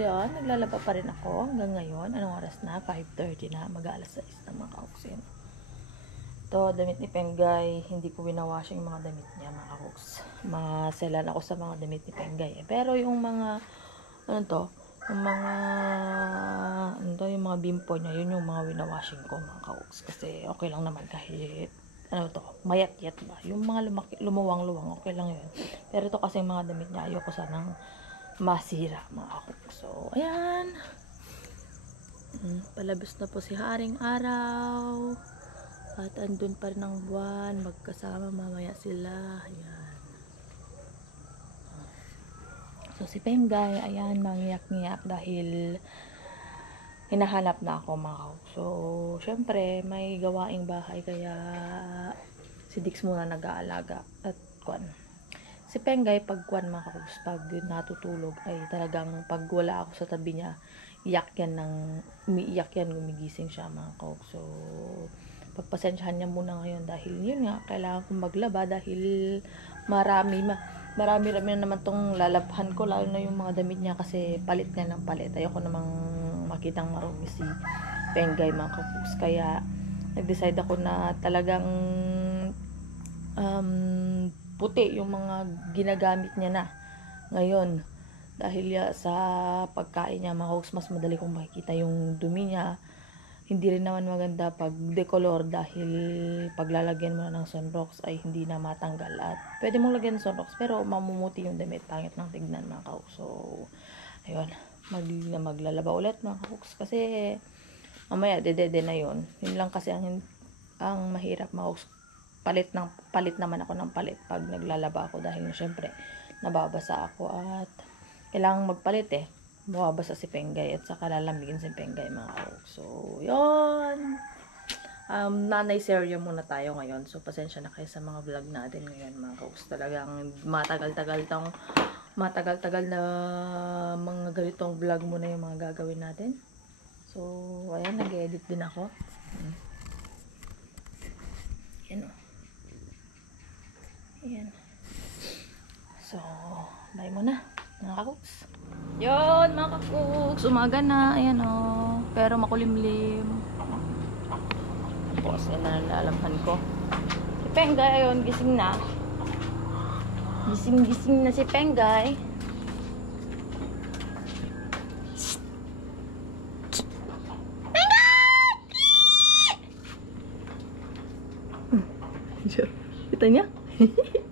So yun, naglalaba pa rin ako hanggang ngayon. Anong oras na? 5:30 na. Mag-aalas 6 na mga kahoks yun. Ito, damit ni Pengay. Hindi ko winawashing yung mga damit niya mga kahoks. Maselan ako sa mga damit ni Pengay. Pero yung mga, ano to? Yung mga, ano to? Yung mga bimpo niya, yun yung mga winawashing ko mga kahoks. Kasi okay lang naman kahit, ano to, mayat-yat ba? Yung mga lumuwang-luwang, okay lang yun. Pero ito kasi yung mga damit niya, ayoko sanang masira mga kahoks. So, ayan. Palabas na po si Haring Araw. At andun pa rin ang buwan. Magkasama mamaya sila. Ayan. So, si Pengay, ayan, mangiyak-ngiyak dahil hinahanap na ako mga kahoks. So, syempre, may gawaing bahay kaya si Dix muna nag-aalaga. At kwan. Si Pengay, pag kwan mga kahoks, pag natutulog ay talagang pag wala ako sa tabi niya, umiiyak yan, gumigising siya mga kahoks. So, pagpasensyahan niya muna ngayon dahil yun nga, kailangan kong maglaba dahil marami na naman tong lalabhan ko, lalo na yung mga damit niya kasi palit nga ng palit. Ayoko namang makitang marumi si Pengay mga kahoks. Kaya nag-decide ako na talagang puti yung mga ginagamit niya na ngayon. Dahil sa pagkain niya mga kahoks, mas madali kong makikita yung dumi niya. Hindi rin naman maganda pag decolor dahil paglalagyan mo na ng sunrocks ay hindi na matanggal. At pwede mong lagyan ng sunrocks pero mamumuti yung damit, pangit ng tignan mga kahoks. So, ayun, maglalaba ulit mga kahoks kasi mamaya dedede na yun. Yun lang kasi ang mahirap mga kahoks. Palit naman ako ng palit pag naglalaba ako dahil syempre nababasa ako at kailangang magpalit mababasa si Pengay at saka lalamigin si Pengay mga kahoks. So yun, nanay seryo muna tayo ngayon. So pasensya na kayo sa mga vlog natin ngayon mga kahoks. Talagang matagal-tagal na mga ganitong vlog muna yung mga gagawin natin. So ayan, nag-edit din ako. Yan o. Ayan. So, bye muna, mga kahoks. Yun, mga kahoks. Umaga na. Ayan o. Pero makulimlim. Tapos, yan na nalalaman ko. Si Pengay, ayun, gising na. Gising na si Pengay. Pengay! Kita niya?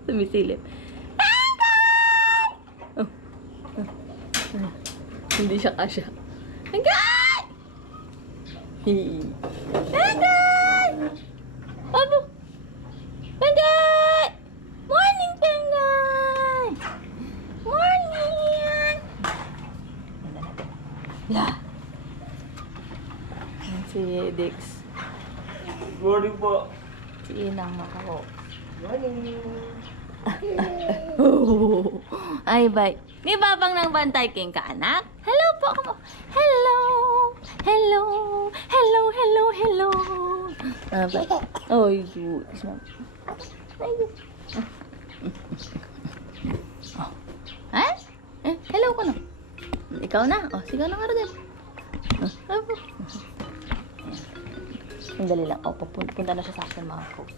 Sumisilip. Oh. Hindi siya kasya. Pengay! Pengay! Ano? Pengay! Morning, Pengay! Morning! Yeah. Si Dix. Morning po. Si Inang makako. Morning. Ay, bye. Ni babang nang bantay king ka, anak? Hello po ako. Hello. Hello. Hello, hello, hello. Bye. Oh, you. Oh. Ha? Hello ko na. Ikaw na. Oh, sigaw na nga rin. Sandali lang. Oh, punta na siya sa akin mga kahoks.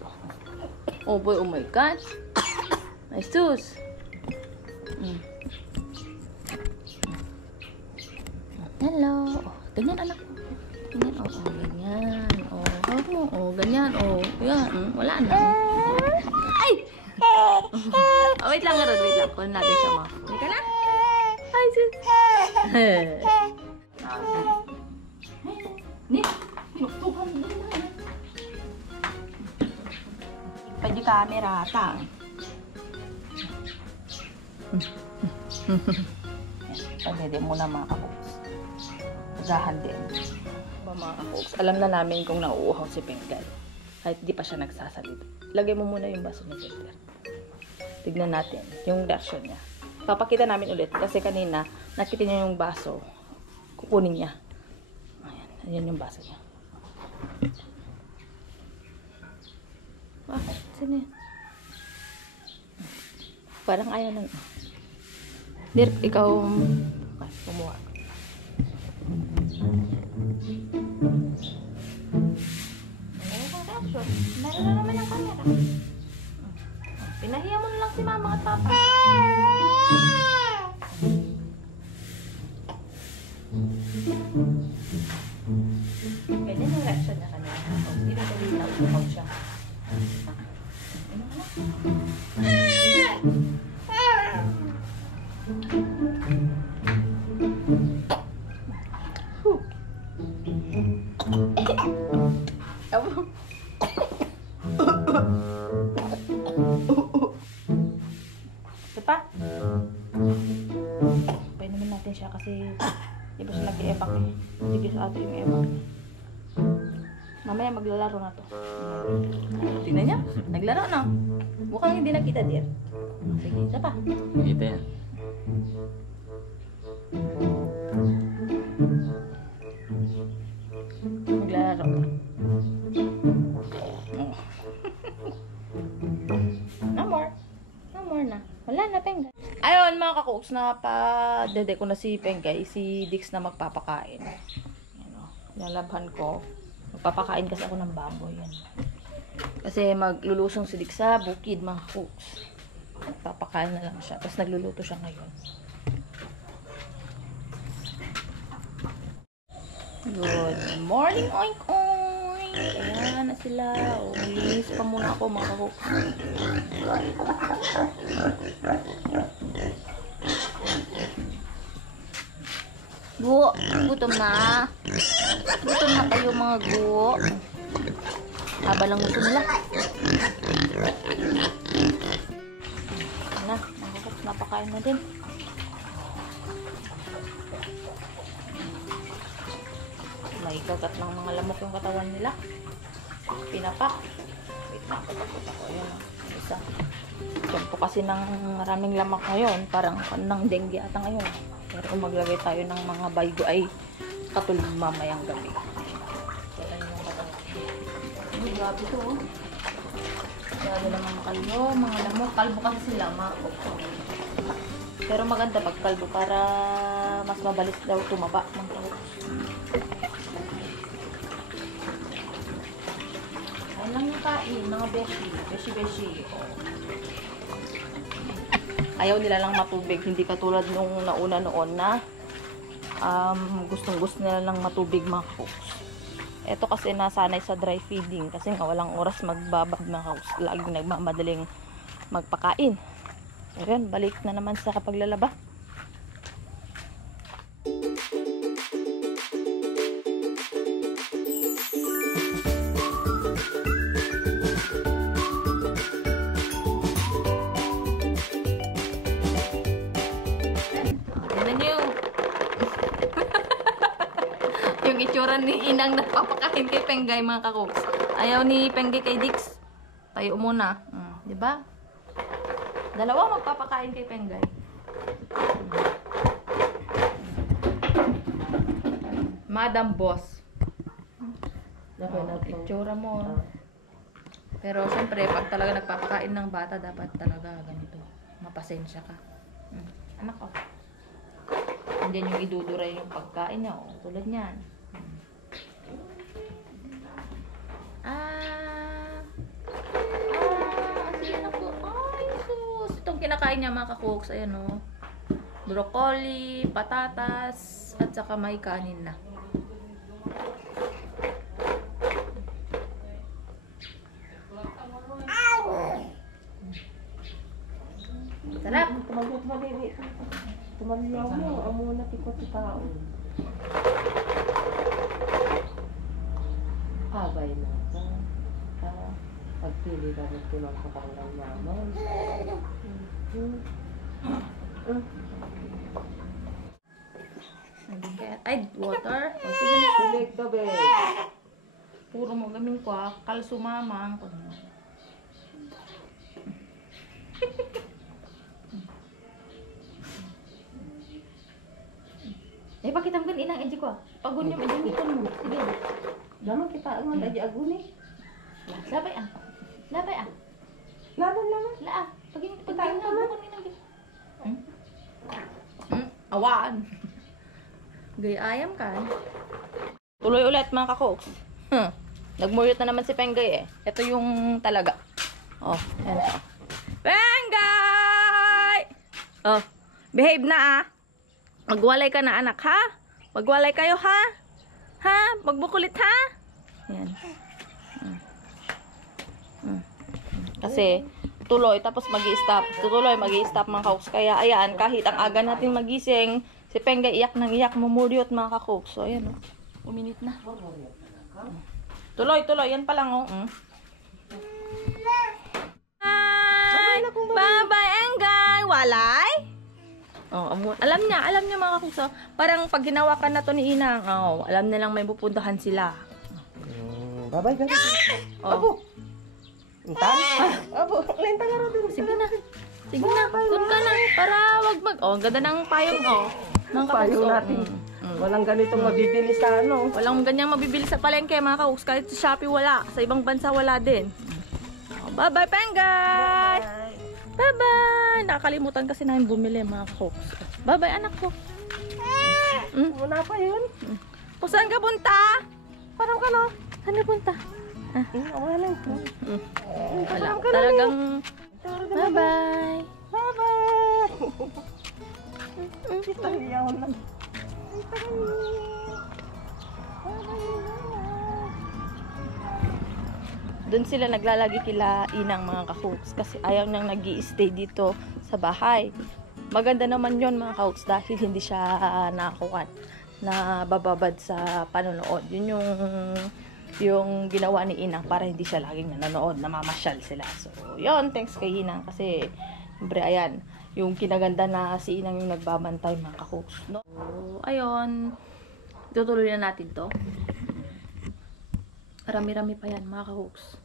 Oh boy, oh my God. Ay, sus. Hello. Oh, ganyan anak. Ganyan. Oh, ganyan. Oh, hawak mo. Oh, ganyan. Oh, yan. Wala na. Ay! Oh, wait lang, Rod. Wait lang. Kunin natin siya, ma. Hindi ka na? Ay, sus. Ni, pinuktukan mo na. Pwede camera, tang. Pwede muna mga kahoks. Agahan din. Mga kahoks, alam na namin kung nauuhaw si Pengay. Kahit di pa siya nagsasalita. Lagay mo muna yung baso ng filter. Tignan natin yung reaction niya. Papakita namin ulit kasi kanina nakita niya yung baso. Kukunin niya. Ayan, ayan yung baso niya. Sino yan? Parang ayaw lang. Dirk, ikaw kumuha. Meron na naman ang camera. Pinahiya mo na lang si mama at papa. Ganyan yung reaction niya kanina. Hindi na talina. Umaw siya. Ito pa. Painumin natin siya kasi di ba siya nag-e-evac eh. Sige sa ato yung e-evac. Mamaya maglalaro na to. Tingnan niya. Naglaro na. Mukhang hindi nakita dear. Sige, isa pa. Kita yan. Maglalaro ka. No more. No more na. Wala na, Pengay. Ayun, mga kakooks, dede ko na si Pengay, si Dix na magpapakain. Yan o. Lalabhan ko. Magpapakain kasi ako ng baboy. Yan. Kasi maglulusong si Dix sa bukid, mga kakooks. Magpapakain na lang siya. Tapos nagluluto siya ngayon. Good morning, oink oink. Ayan na sila. O, linis pa muna ako, mga kakooks. Guo, gutom na. Gutom na kayo, mga guo. Haba lang gusto nila. Na, mga kakooks, napakain na din. May kagat ng mga lamok yung katawan nila. Pinapak. Wait na, pagkakot ako. Ayan, isa. Diyan po kasi ng maraming lamok ngayon. Parang ng dengue ata ngayon. Pero kung maglagay tayo ng mga baygo ay katulog mamayang gabi. Ayan yung katawan. Ay, grabe to. Grabe naman kalbo. Mga lamok. Kalbo kasi sila. Pero maganda pag kalbo para mas mabalis daw tumaba. Lang yung kain, mga beshi. Ayaw nila lang matubig, hindi katulad nung nauna noon na gustong-gusto nila lang matubig, mga kakooks. Ito kasi nasanay sa dry feeding kasi nga walang oras magbabad, mga kakooks. Laging nagmamadaling magpakain. So yun, balik na naman sa paglalaba. Yung itsura ni Inang nagpapakain kay Pengay, mga kakooks. Ayaw ni Pengay kay Dix. Tayo muna. Di ba? Dalawa magpapakain kay Pengay. Madam Boss. Itsura mo. Pero siyempre, pag talaga nagpapakain ng bata, dapat talaga ganito. Mapasensya ka. Anak ko. Andiyan yung iduduray yung pagkain niya. Tulad niyan. Ayan ako. Ay, sus. Itong kinakain niya, mga kakooks. Ayan o. Broccoli, patatas, at saka may kanin na. Sarap. Tumaliyaw mo, amo na tikot si tao. Abay na ka. Pagpili ka rin tulong sa kanilang yaman. Ay, water. O, sige na. Sulig to, be. Puro mo gamin ko, kalso mamang. Eh, pakita mo inang edgy ko. Pagun yung edgy mo. Sige. Daman kita ang mga aguni. Labay ah. Labay ah. Laban. Laa. Pagin na. Bukon inang edgy. Awaan. Gayayam ka. Tuloy ulit, mga kakooks. Nagmuyot na naman si Pengay eh. Ito yung talaga. Oh, yan siya. Pengay! Oh, behave na ah. Magwalay ka na anak ha? Magwalay kayo ha? Ha? Magbukulit ha? Yan. Kasi tuloy tapos magi-stop. Tuloy magi-stop mga kakoks. Kaya ayan, kahit ang aga natin magising, si Pengay iyak nang iyak, mumuryot mga kakoks. So ayan oh. Uminit na. Tuloy, yan pa lang oh. Hi! Bye-bye, Engay! Walay? Oh, alam niya mga kakuso. Parang pag hinawakan na to ni Inang, oh, alam nilang may pupuntahan sila. Babay ka. Oh. Abo. Intan? Abo, lenta nga rin. Sige na. Doon ka na. Para wag mag... Oh, ang ganda ng payong, oh. Ng Payong natin. Walang ganitong mabibili sa ano. Walang ganyang mabibili sa palengke, mga kakuks. Kahit sa Shopee wala. Sa ibang bansa wala din. Oh, bye-bye, Pengay! Bye-bye! Nakakalimutan kasi namin bumili, mga kakuks. Bye-bye, anak ko. Wala pa yun. Kung saan ka punta? Parang ka no? Saan ka punta? Wala lang. Wala. Talagang... Bye-bye! Bye-bye! Iyaw na. Doon sila naglalagi kila Inang mga kakuks kasi ayaw nang nag-i-stay dito sa bahay. Maganda naman yon mga kakuks dahil hindi siya nakakukan na bababad sa panonood. Yun yung ginawa ni Inang para hindi siya laging nanonood, namamasyal sila. So, yon, thanks kay Inang kasi siyempre ayan, yung kinaganda na si Inang yung nagbabantay mga kakuks. No? So, ayun, tutuloy na natin to. Marami-rami pa yan mga kakuks.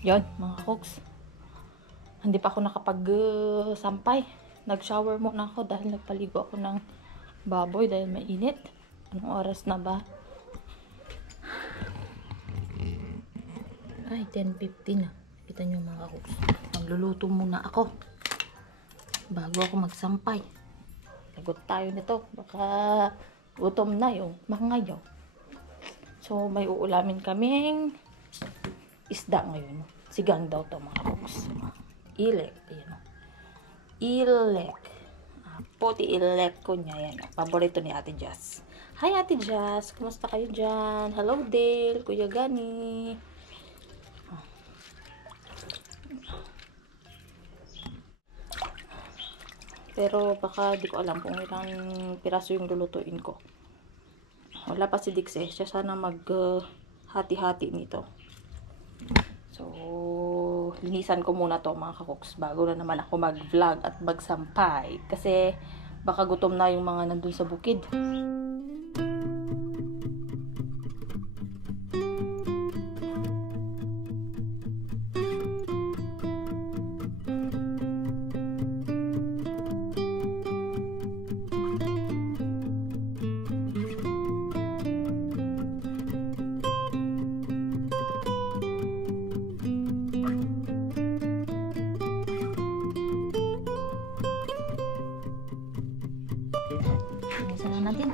Yon, mga koks. Hindi pa ako nakapag-sampay. Nag-shower muna ako dahil nagpaligo ako ng baboy dahil mainit. Anong oras na ba? Ay, 10:50 na. Kita nyo mga koks. Magluluto muna ako bago ako magsampay. Lagot tayo nito. Baka gutom na yung mga yaw. So, may uulamin kaming isda ngayon. Sigang daw to mga koks. Ilek. Ayan. Ilek. Puti ilek ko niya. Yan. Paborito ni Ate Jazz. Hi Ate Jazz. Kumusta kayo dyan? Hello Dale. Kuya Gani. Pero baka di ko alam kung ilang piraso yung lulutuin ko. Wala pa si Dix eh. Siya sana mag hati-hati nito. So, So, linisan ko muna to mga kakoks bago na naman ako mag-vlog at magsampay. Kasi, baka gutom na yung mga nandun sa bukid. Linisan na natin.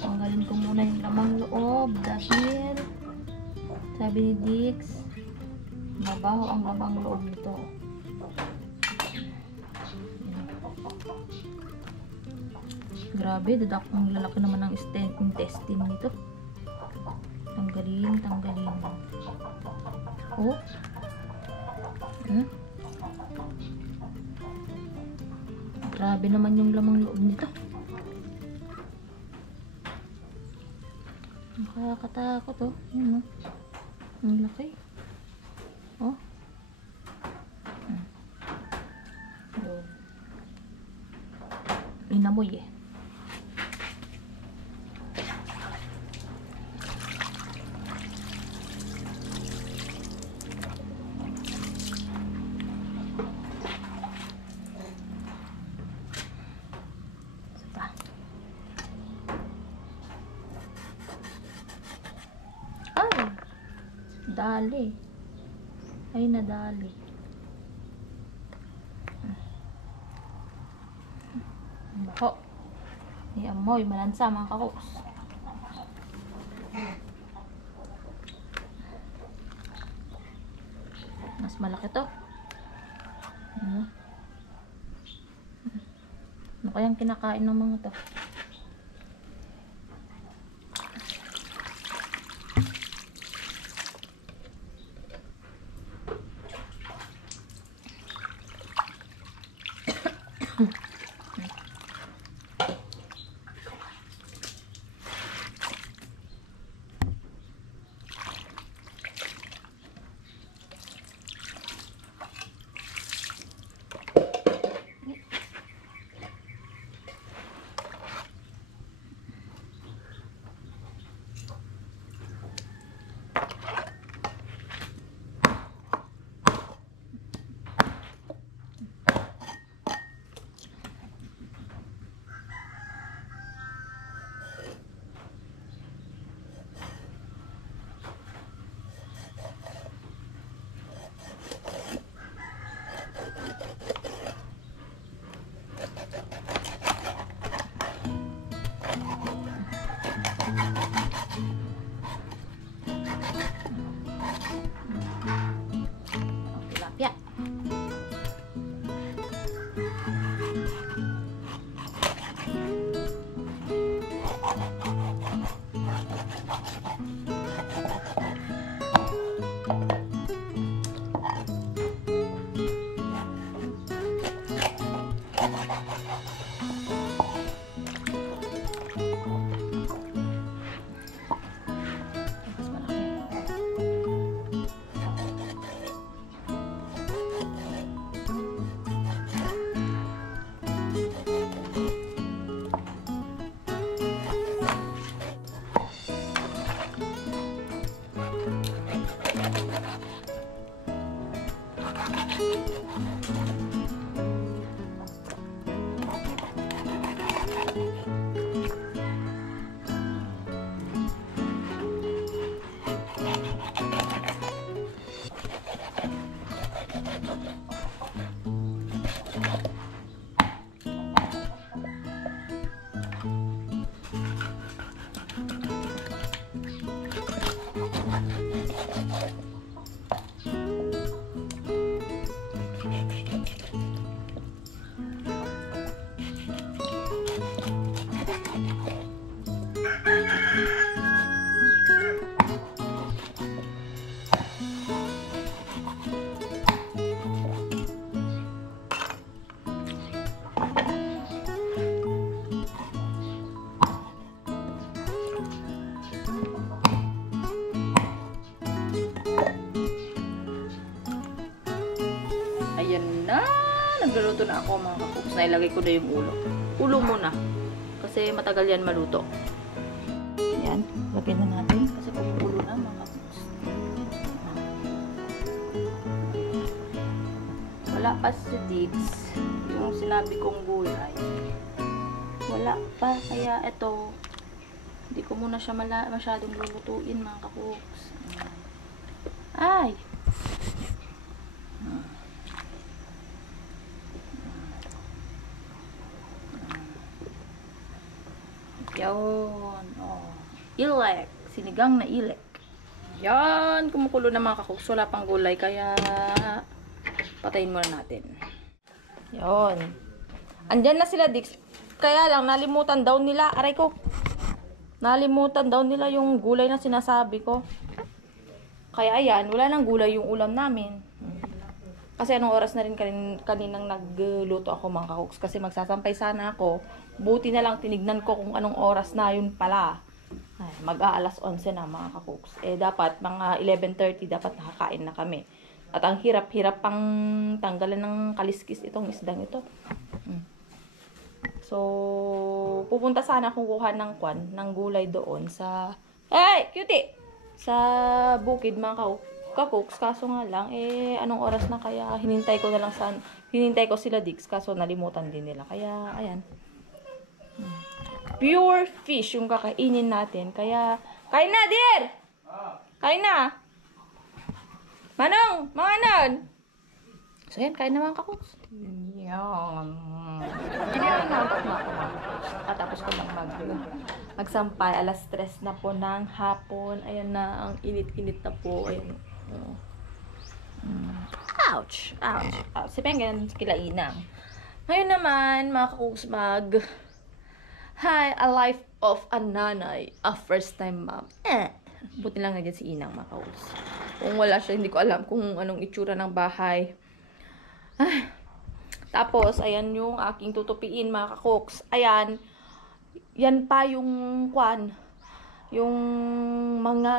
Tanggalin ko muna yung lamang loob dahil sabi ni Dix, mabaho ang lamang loob nito. Grabe, ang lalaki naman ng intestine nito. Tanggalin. Oh. Grabe naman yung lamang loob nito. Nakakatakot oh. Yun oh. Ang laki. Oh. Yun. Inamoy eh. Dali. Ay, nadali. Bako. Iamoy, malansa mga kakoks. Mas malaki to. Ano kayang kinakain ng mga to? Tilapia. nagluluto na ako mga kakuks. Nailagay ko na yung ulo. Ulo muna. Kasi matagal yan maluto. Yan. Lagyan na natin. Kasi kumukulo na mga kakuks. Wala pa si Dix. Yung sinabi kong gulay. Wala pa. Kaya ito. Hindi ko muna siya masyadong lulutuin mga kakuks. Ay! Yan. Oh. Ilek. Sinigang na ilek. Yan. Kumukulo na mga kakuks. Wala pang gulay. Kaya patayin muna natin. Yan. Andyan na sila, Dix. Kaya lang, nalimutan daw nila. Aray ko. Nalimutan daw nila yung gulay na sinasabi ko. Kaya ayan, wala nang gulay yung ulam namin. Kasi anong oras na rin kaninang nagluto ako mga kakuks. Kasi magsasampay sana ako. Buti na lang tinignan ko kung anong oras na yun pala. Ay, mag-aalas 11 na mga kakuks. Eh dapat mga 11:30 dapat nakakain na kami. At ang hirap-hirap pang tanggalan ng kaliskis itong isdang ito. So, pupunta sana akong kuha ng gulay doon sa... Hey! Cutie! Sa bukid mga kakuks. Kaso nga lang, eh, anong oras na kaya hinintay ko sila Dix. Kaso nalimutan din nila. Kaya, ayan. Pure fish yung kakainin natin. Kaya, kain na, dear! Kain na! Manong! Mga anon! So, yan, kain na mga kakuks. Yan. Tapos ko lang magsampay. Alas 3 na po ng hapon. Ayan na, ang init-init na po. Ayan. Ouch! Ouch! Ouch! Si Pengen, kilainang. Ngayon naman, mga kakuks, Hi, a life of a nanay. A first time mom. Buti lang nandiyan si Inang, mga kakuks. Kung wala siya, hindi ko alam kung anong itsura ng bahay. Tapos, ayan yung aking tutupiin, mga kakuks. Ayan, yan pa yung yung mga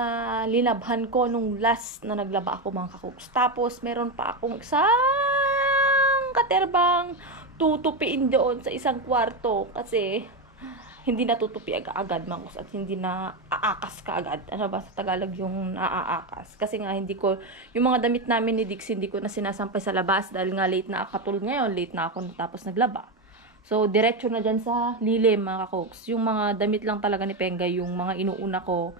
linabhan ko nung last na naglaba ako, mga kakuks. Tapos, meron pa akong isang katerbang tutupiin doon sa isang kwarto. Kasi, hindi natutupi agad, mga kakuks, at hindi na aakas ka agad. Ano ba sa Tagalog yung naaakas? Kasi nga, yung mga damit namin ni Dix, hindi ko na sinasampay sa labas dahil nga late na ako, katulad ngayon, late na ako tapos naglaba. So, diretso na dyan sa lilim, mga kakuks. Yung mga damit lang talaga ni Pengay, yung mga inuuna ko,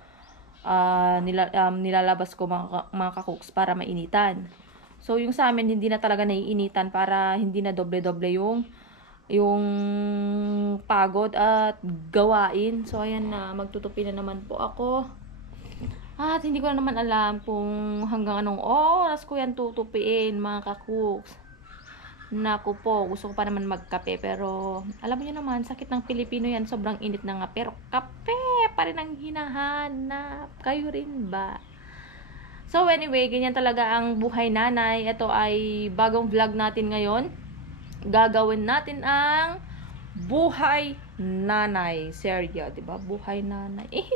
nilalabas ko, mga kakuks, para mainitan. So, yung sa amin, hindi na talaga naiinitan para hindi na doble-doble yung pagod at gawain. So, ayan na, magtutupi na naman po ako. At hindi ko na naman alam kung hanggang anong oras ko yan tutupiin, mga kakuks. Naku po, gusto ko pa naman magkape, pero alam niyo naman, sakit ng Pilipino yan, sobrang init na nga, pero kape pa rin ang hinahanap. Kayo rin ba? So anyway, ganyan talaga ang buhay nanay. Ito ay bagong vlog natin ngayon. Gagawin natin ang buhay nanay. Seryo, diba? Buhay nanay.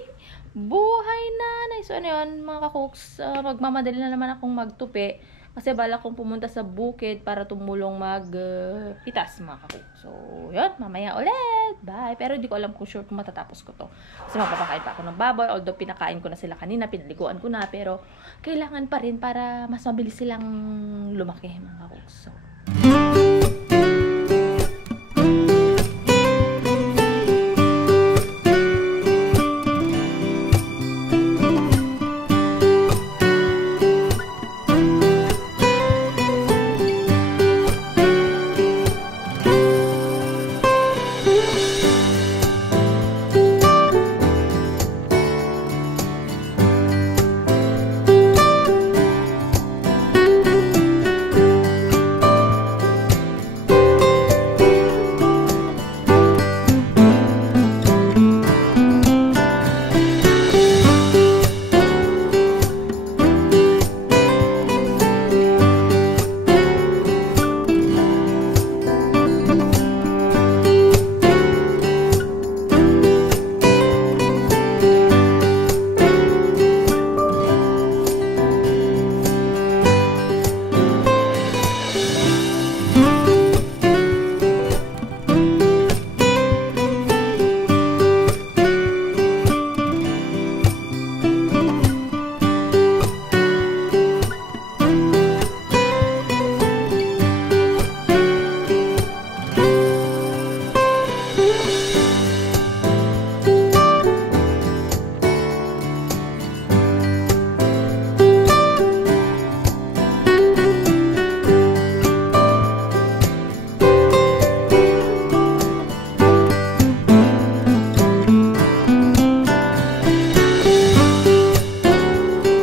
Buhay nanay. So ano yun, mga kakuks, magmamadali na naman akong magtupi. Kasi bala kong pumunta sa bukid para tumulong magpitas, mga kakuks. So, yun, mamaya ulit. Bye. Pero hindi ko alam kung sure kung matatapos ko to. Kasi mapapakain pa ako ng baboy. Although pinakain ko na sila kanina, pinaliguan ko na. Pero kailangan pa rin para mas mabilis silang lumaki, mga kakuks. So,